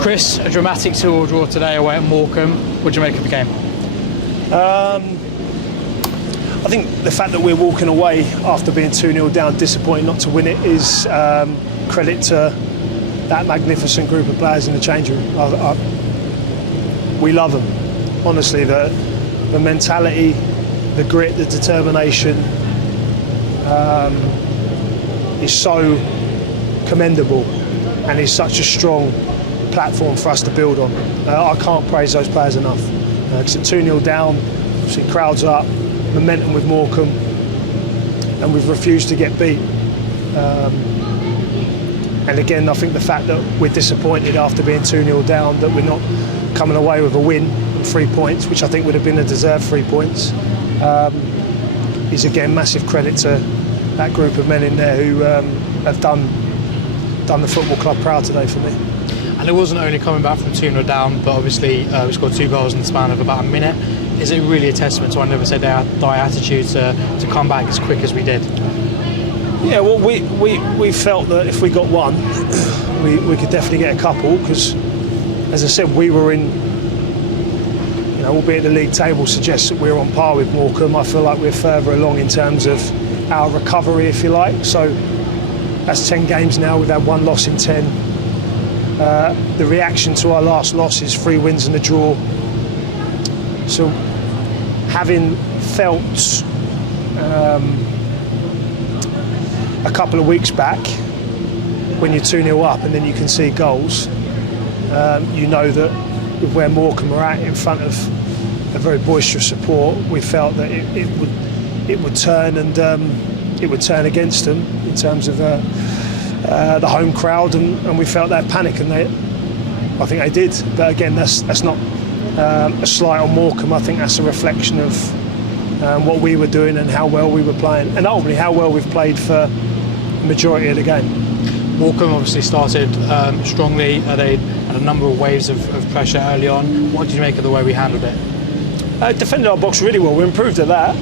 Chris, a dramatic 2-2 draw today away at Morecambe. What do you make of the game? I think the fact that we're walking away after being 2-0 down, disappointed not to win it, is credit to that magnificent group of players in the change room. We love them. Honestly, the mentality, the grit, the determination is so commendable, and is such a strong platform for us to build on. I can't praise those players enough. Because at 2-0 down, obviously crowds up, momentum with Morecambe, and we've refused to get beat. And again, I think the fact that we're disappointed after being 2-0 down, that we're not coming away with a win and 3 points, which I think would have been a deserved 3 points, is again massive credit to that group of men in there who have done the football club proud today for me. And it wasn't only coming back from 2-0 down, but obviously we scored 2 goals in the span of about a minute. Is it really a testament to our never say die attitude to come back as quick as we did? Yeah, well, we felt that if we got one, we could definitely get a couple, because, as I said, we were in, albeit the league table suggests that we're on par with Morecambe, I feel like we're further along in terms of our recovery, if you like. So that's 10 games now. We've had 1 loss in 10. The reaction to our last loss is 3 wins and a draw. So having felt a couple of weeks back, when you're 2-0 up and then you can see goals, you know that with where Morecambe are at in front of a very boisterous support, we felt that it would turn, and it would turn against them in terms of the home crowd, and we felt that panic, and I think they did. But again, that's not a slight on Morecambe. I think that's a reflection of what we were doing and how well we were playing, and ultimately how well we've played for the majority of the game. Morecambe obviously started strongly. They had a number of waves of pressure early on. What did you make of the way we handled it? Defended our box really well. We improved at that.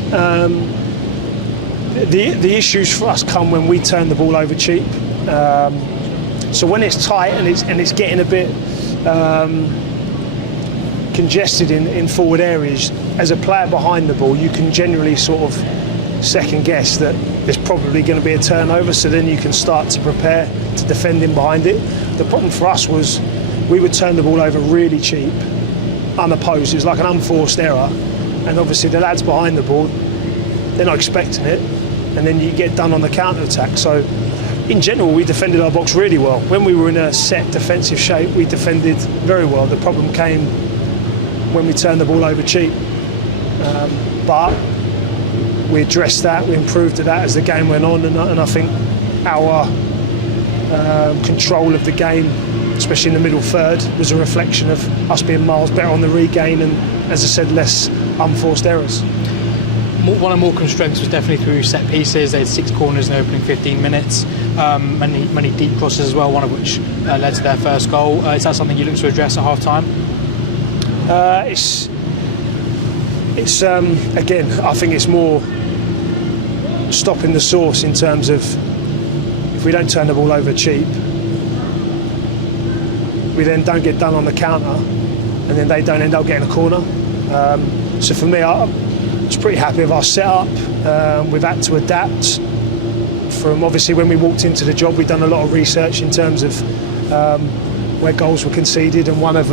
The issues for us come when we turn the ball over cheap. So when it's tight and it's getting a bit congested in forward areas, as a player behind the ball, you can generally sort of second guess that there's probably going to be a turnover, so then you can start to prepare to defend in behind it. The problem for us was we would turn the ball over really cheap, unopposed. It was like an unforced error, and obviously the lads behind the ball, they're not expecting it, and then you get done on the counter-attack. So in general, we defended our box really well. When we were in a set defensive shape, we defended very well. The problem came when we turned the ball over cheap. But we addressed that, we improved at that as the game went on, and I think our control of the game, especially in the middle third, was a reflection of us being miles better on the regain and, as I said, less unforced errors. One of Morecambe's strengths was definitely through set pieces. They had 6 corners in the opening 15 minutes, many deep crosses as well, one of which led to their first goal. Is that something you look to address at half-time? It's again, I think it's more stopping the source in terms of, if we don't turn the ball over cheap, we then don't get done on the counter, and then they don't end up getting a corner. So for me, I was pretty happy with our setup. We've had to adapt from, obviously, when we walked into the job, we've done a lot of research in terms of where goals were conceded, and one of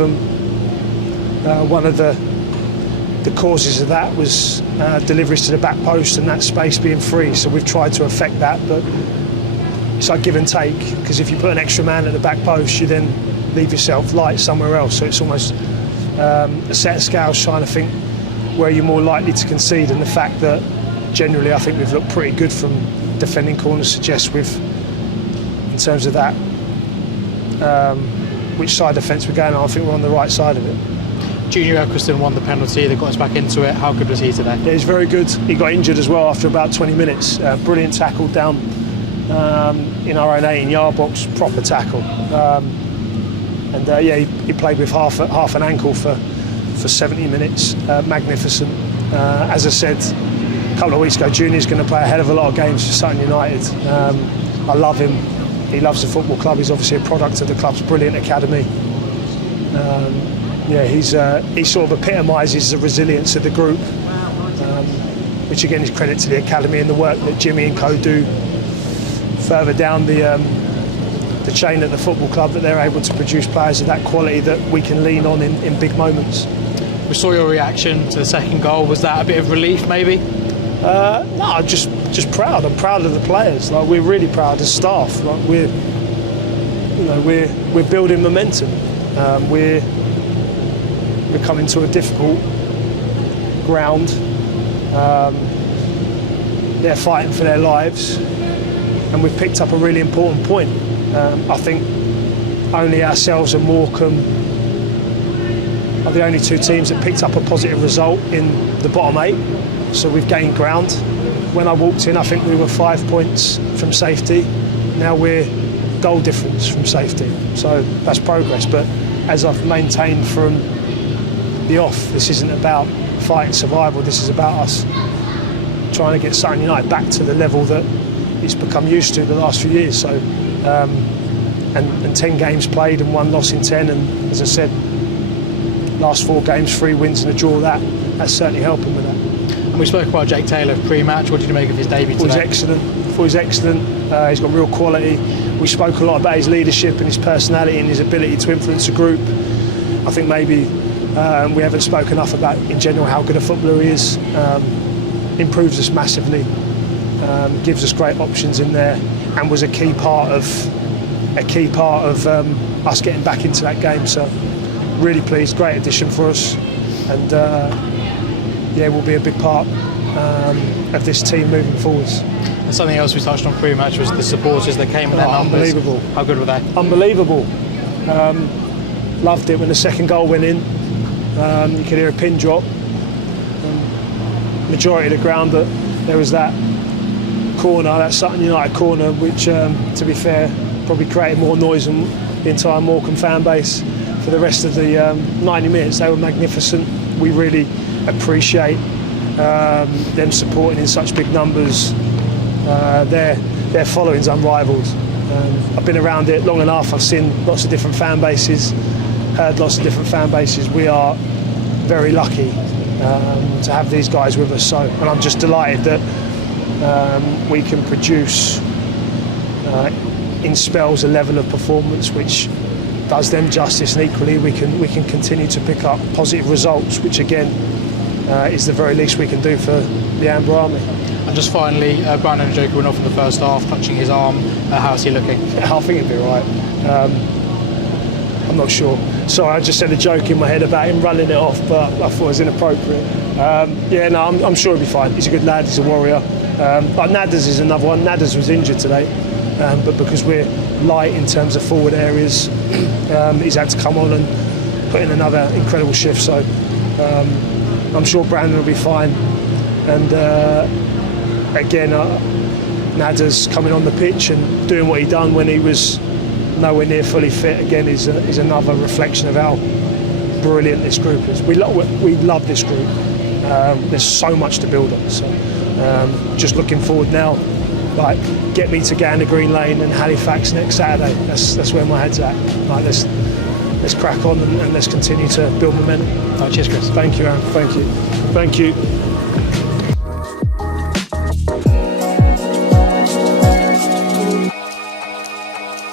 the causes of that was deliveries to the back post and that space being free. So we've tried to affect that, but it's like give and take, because if you put an extra man at the back post, you then leave yourself light somewhere else. So it's almost a set of scales trying to think where you're more likely to concede, and the fact that generally I think we've looked pretty good from defending corners suggests in terms of that, which side defence we're going on, I think we're on the right side of it. Junior Eccleston won the penalty, they got us back into it. How good was he today? Yeah, he's very good. He got injured as well after about 20 minutes. Brilliant tackle down in our own 18-yard box, proper tackle. He played with half an ankle for 70 minutes. Magnificent. As I said a couple of weeks ago, Junior's going to play a hell of a lot of games for Sutton United. I love him. He loves the football club. He's obviously a product of the club's brilliant academy. He sort of epitomises the resilience of the group, which again is credit to the academy and the work that Jimmy and co do further down the chain at the football club, that they're able to produce players of that quality that we can lean on in big moments. We saw your reaction to the second goal. Was that a bit of relief, maybe? No, just proud. I'm proud of the players. Like, we're really proud as staff. Like, we're building momentum. We're coming to a difficult ground. They're fighting for their lives, and we've picked up a really important point. I think only ourselves and Morecambe are the only two teams that picked up a positive result in the bottom 8, so we've gained ground. When I walked in, I think we were 5 points from safety. Now we're goal difference from safety, so that's progress. But as I've maintained from the off, this isn't about fighting survival. This is about us trying to get Sutton United back to the level that it's become used to the last few years. So, and 10 games played and 1 loss in 10, and as I said, last 4 games, 3 wins and a draw. That's certainly helping with that. And we spoke about Jake Taylor pre-match. What did you make of his debut today? He was excellent. He's got real quality. We spoke a lot about his leadership and his personality and his ability to influence a group. I think maybe we haven't spoken enough about, in general, how good a footballer he is. Improves us massively, gives us great options in there, and was a key part of us getting back into that game. So really pleased, great addition for us, and will be a big part of this team moving forwards. And something else we touched on pre-match was the supporters that came with their numbers. Unbelievable. How good were they? Unbelievable. Loved it when the second goal went in. You could hear a pin drop. Majority of the ground, but there was that corner, that Sutton United corner, which, to be fair, probably created more noise than the entire Morecambe fan base for the rest of the 90 minutes. They were magnificent. We really appreciate them supporting in such big numbers. Their following's unrivalled. I've been around it long enough. I've seen lots of different fan bases, heard lots of different fan bases. We are very lucky to have these guys with us. So, and I'm just delighted that we can produce in spells a level of performance which does them justice, and equally we can continue to pick up positive results, which again is the very least we can do for the Amber Army. And just finally, Brandon Njoku went off in the first half, touching his arm. How's he looking? I think he'll be all right. I'm not sure. Sorry, I just said a joke in my head about him running it off, but I thought it was inappropriate. I'm sure he'll be fine. He's a good lad, he's a warrior. But Nadders is another one. Nadders was injured today, but because we're light in terms of forward areas, he's had to come on and put in another incredible shift. So I'm sure Brandon will be fine. And again, Nadders coming on the pitch and doing what he done when he was nowhere near fully fit, again, is another reflection of how brilliant this group is. We love this group. There's so much to build on. So just looking forward now, like, get me to Gander Green Lane and Halifax next Saturday. That's where my head's at. Like, let's crack on and let's continue to build momentum. Cheers, Chris. Thank you, Aaron. Thank you.